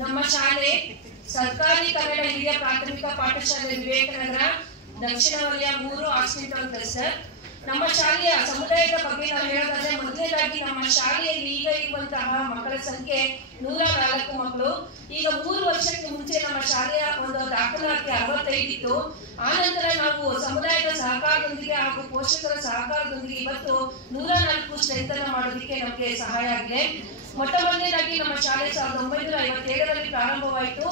ನಮ್ಮ ಶಾಲೆ ಸರ್ಕಾರಿ ಕನ್ನಡ ಹಿರಿಯ ಪ್ರಾಥಮಿಕ ಪಾಠಶಾಲೆ ವಿವೇಕನಗರ ದಕ್ಷಿಣ ವಲಯ 3 ಹಾಸ್ಪಿಟಲ್ ಕ್ಲಸ್ಟರ್. ನಮ್ಮ ಶಾಲೆಯ ಸಮುದಾಯದ ಬಗ್ಗೆ ನಾವು ಹೇಳೋದಾದ್ರೆ ಮೊದಲನೇದಾಗಿ ನಮ್ಮ ಶಾಲೆಯಲ್ಲಿ ಈಗ ಇರುವಂತಹ ಮಕ್ಕಳ ಸಂಖ್ಯೆ 104 ಮಕ್ಕಳು. ಈಗ 3 ವರ್ಷಕ್ಕೆ ಮುಂಚೆ ನಮ್ಮ ಶಾಲೆಯ ಒಂದು ದಾಖಲಾತಿ 65 ಇತ್ತು. ಆನಂತರ ನಾವು ಸಮುದಾಯದ ಸಹಕಾರದೊಂದಿಗೆ ಹಾಗೂ ಪೋಷಕರ ಸಹಕಾರದೊಂದಿಗೆ ಇವತ್ತು 104 ಸ್ಟ್ರೆಂತ್ ಅನ್ನು ಮಾಡೋದಕ್ಕೆ ನಮಗೆ ಸಹಾಯ ಆಗಿದೆ. ಮೊಟ್ಟ ಮೊದಲನೇದಾಗಿ ನಮ್ಮ ಶಾಲೆ 1957ರಲ್ಲಿ ಪ್ರಾರಂಭವಾಯಿತು.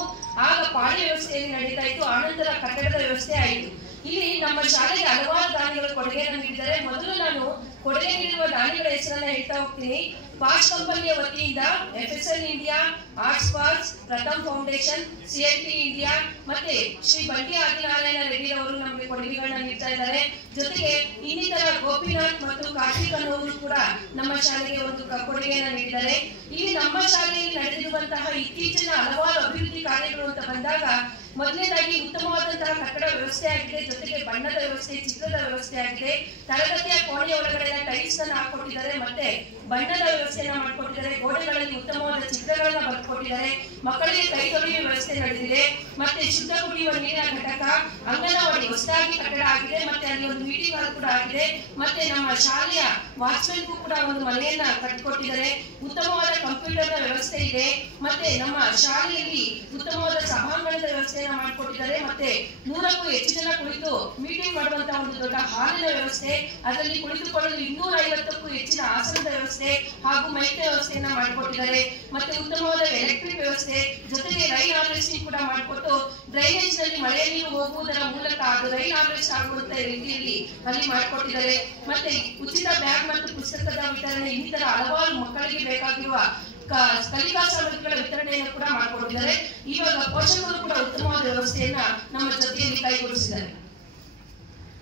ಆಗ ಪಾಳಿ ವ್ಯವಸ್ಥೆಯಲ್ಲಿ ನಡೀತಾ ಇತ್ತು. ಆನಂತರ ಕಟ್ಟಡದ ವ್ಯವಸ್ಥೆ ಆಯಿತು. ಇಲ್ಲಿ ನಮ್ಮ ಶಾಲೆಗೆ ಹಲವಾರು ದಾನಿಗಳು ಕೊಡುಗೆಯನ್ನು ನೀಡಿದ್ದಾರೆ. ಮೊದಲು ನಾನು ಕೊಡುಗೆ ನೀಡಿರುವ ದಾನಿಗಳ ಹೆಸರನ್ನ ಹೇಳ್ತಾ ಹೋಗ್ತೀನಿ. ಪಾಸ್ ಕಂಪನಿಯ ವತಿಯಿಂದ FSL ಇಂಡಿಯಾ, ಆರ್ಟ್ಸ್ ಪಾರ್ಕ್ಸ್, ಪ್ರಥಮ್ ಫೌಂಡೇಶನ್, CLT ಇಂಡಿಯಾ ಮತ್ತೆ ಶ್ರೀ ಬಂಟಿ ಆದಿನಾರಾಯಣ ರೆಡ್ಡಿ ಅವರು ನಮಗೆ ಕೊಡುಗೆಗಳನ್ನ ನೀಡ್ತಾ ಇದ್ದಾರೆ. ಜೊತೆಗೆ ಇನ್ನಿತರ ಗೋಪಿನಾಥ್ ಮತ್ತು ಕಾರ್ತಿಕ್ ಅನ್ನೋರು ಕೂಡ ನಮ್ಮ ಶಾಲೆಗೆ ಒಂದು ಕೊಡುಗೆಯನ್ನು ನೀಡಿದ್ದಾರೆ. ಇಲ್ಲಿ ನಮ್ಮ ಶಾಲೆಯಲ್ಲಿ ನಡೆದಿರುವಂತಹ ಇತ್ತೀಚಿನ ಹಲವಾರು ಅಭಿವೃದ್ಧಿ ಕಾರ್ಯಗಳು ಅಂತ ಬಂದಾಗ ಮೊದಲನೇದಾಗಿ ಉತ್ತಮವಾದಂತಹ ಕಟ್ಟಡ ವ್ಯವಸ್ಥೆ ಆಗಿದೆ. ಜೊತೆಗೆ ಬಣ್ಣದ ವ್ಯವಸ್ಥೆ, ಚಿತ್ರದ ವ್ಯವಸ್ಥೆ ಆಗಿದೆ. ತರಗತಿಯ ಕೋಣೆಯ ಒಳಗಡೆ ಟೈಲ್ಸ್ ಅನ್ನು ಹಾಕೊಟ್ಟಿದ್ದಾರೆ. ಮತ್ತೆ ಬಣ್ಣದ ವ್ಯವಸ್ಥೆಯನ್ನ ಮಾಡಿಕೊಟ್ಟಿದ್ದಾರೆ. ಗೋಡೆಗಳಲ್ಲಿ ಉತ್ತಮವಾದ ಚಿತ್ರಗಳನ್ನ ಬರೆದುಕೊಟ್ಟಿದ್ದಾರೆ. ಮಕ್ಕಳಿಗೆ ಕೈ ತೊಳೆಯುವ ವ್ಯವಸ್ಥೆ ನಡೆದಿದೆ. ಮತ್ತೆ ಶುದ್ಧ ಕುಡಿಯುವ ನೀರಿನ ಘಟಕ, ಅಂಗನವಾಡಿ ಹೊಸದಾಗಿ ಕಟ್ಟಡ ಆಗಿದೆ. ಮತ್ತೆ ಅಲ್ಲಿ ಒಂದು ಮೀಟಿಂಗ್ ಹಾಲ್ ಕೂಡ ಆಗಿದೆ. ಮತ್ತೆ ನಮ್ಮ ಶಾಲೆಯ ವಾಚ್ಮೆನ್ಗೂ ಕೂಡ ಒಂದು ಮನೆಯನ್ನ ಕಟ್ಟಿಕೊಟ್ಟಿದ್ದಾರೆ. ಉತ್ತಮವಾದ ಕಂಪ್ಯೂಟರ್ನ ವ್ಯವಸ್ಥೆ ಇದೆ. ಮತ್ತೆ ನಮ್ಮ ಶಾಲೆಯಲ್ಲಿ ಉತ್ತಮವಾದ ಸಭಾಂಗಣದ ವ್ಯವಸ್ಥೆಯನ್ನ ಮಾಡಿಕೊಟ್ಟಿದ್ದಾರೆ. ಮತ್ತೆ 100ಕ್ಕೂ ಹೆಚ್ಚು ಜನ ಕುಳಿತು ಮೀಟಿಂಗ್ ಮಾಡುವಂತಹ ಒಂದು ದೊಡ್ಡ ಹಾಲಿನ ವ್ಯವಸ್ಥೆ, ಅದರಲ್ಲಿ ಕುಳಿತುಕೊಳ್ಳಲು 250ಕ್ಕೂ ಹೆಚ್ಚಿನ ಆಸನದ ವ್ಯವಸ್ಥೆ ಹಾಗೂ ಮೈಕ್ ವ್ಯವಸ್ಥೆಯನ್ನ ಮಾಡಿಕೊಟ್ಟಿದ್ದಾರೆ. ಮತ್ತೆ ಉತ್ತಮವಾದ ಎಲೆಕ್ಟ್ರಿಕ್ ವ್ಯವಸ್ಥೆ, ಜೊತೆಗೆ ರೈನ್ ಹಾರ್ವೆಸ್ಟಿಂಗ್ ಕೂಡ ಮಾಡಿಕೊಟ್ಟು ಡ್ರೈನೇಜ್ ನಲ್ಲಿ ಮಳೆ ನೀರು ಹೋಗುವುದರ ಮೂಲಕ ಅದು ರೈನ್ ಹಾರ್ವೆಸ್ಟ್ ಆಗುವಂತ ರೀತಿಯಲ್ಲಿ ಅಲ್ಲಿ ಮಾಡಿಕೊಟ್ಟಿದ್ದಾರೆ. ಮತ್ತೆ ಉಚಿತ ಬ್ಯಾಗ್ ಮತ್ತು ಪುಸ್ತಕದ ವಿತರಣೆ, ಇನ್ನಿತರ ಹಲವಾರು ಮಕ್ಕಳಿಗೆ ಬೇಕಾಗಿರುವ ಕಲಿಕಾ ಸಾಮಗ್ರಿಗಳ ವಿತರಣೆಯನ್ನು ಕೂಡ ಮಾಡಿಕೊಟ್ಟಿದ್ದಾರೆ. ಇವಾಗ ಪೋಷಕರು ಕೂಡ ಉತ್ತಮವಾದ ವ್ಯವಸ್ಥೆಯನ್ನ ನಮ್ಮ ಜೊತೆಯಲ್ಲಿ ಕೈಗೂಡಿಸಿದ್ದಾರೆ.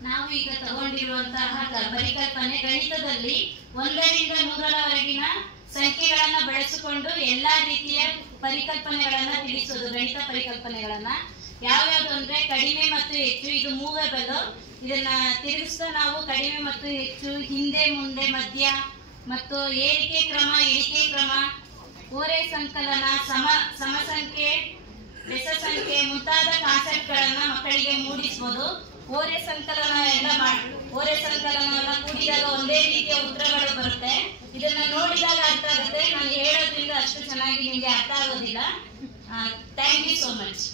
ನಾವು ಈಗ ತಗೊಂಡಿರುವಂತಹ ಪರಿಕಲ್ಪನೆ ಗಣಿತದಲ್ಲಿ 1ರಿಂದ 100ರವರೆಗಿನ ಸಂಖ್ಯೆಗಳನ್ನ ಬಳಸಿಕೊಂಡು ಎಲ್ಲಾ ರೀತಿಯ ಪರಿಕಲ್ಪನೆಗಳನ್ನ ತಿಳಿಸೋದು. ಗಣಿತ ಪರಿಕಲ್ಪನೆಗಳನ್ನ ಯಾವ್ಯಾವ್ದು ಅಂದ್ರೆ ಕಡಿಮೆ ಮತ್ತು ಹೆಚ್ಚು, ಇದು ಮೂವೇಬಲ್. ಇದನ್ನ ತಿರುಗಿಸ್ತಾ ನಾವು ಕಡಿಮೆ ಮತ್ತು ಹೆಚ್ಚು, ಹಿಂದೆ ಮುಂದೆ ಮಧ್ಯ ಮತ್ತು ಏರಿಕೆ ಕ್ರಮ, ಇಳಿಕೆ ಕ್ರಮ, ಓರೆ ಸಂಕಲನ, ಸಮಸಂಖ್ಯೆ, ಬೆಸ ಸಂಖ್ಯೆ ಮುಂತಾದ ಕಾನ್ಸೆಪ್ಟ್ ಗಳನ್ನ ಮಕ್ಕಳಿಗೆ ಮೂಡಿಸಬಹುದು. ಓರೆ ಸಂಕಲನ ಎಲ್ಲ ಕೂಡಿದಾಗ ಒಂದೇ ರೀತಿಯ ಉತ್ತರಗಳು ಬರುತ್ತೆ. ಇದನ್ನ ನೋಡಿದಾಗ ಅರ್ಥ ಆಗುತ್ತೆ. ನಾನು ಹೇಳೋದ್ರಿಂದ ಅಷ್ಟು ಚೆನ್ನಾಗಿ ನಿಮಗೆ ಅರ್ಥ ಆಗೋದಿಲ್ಲ. Thank you so much.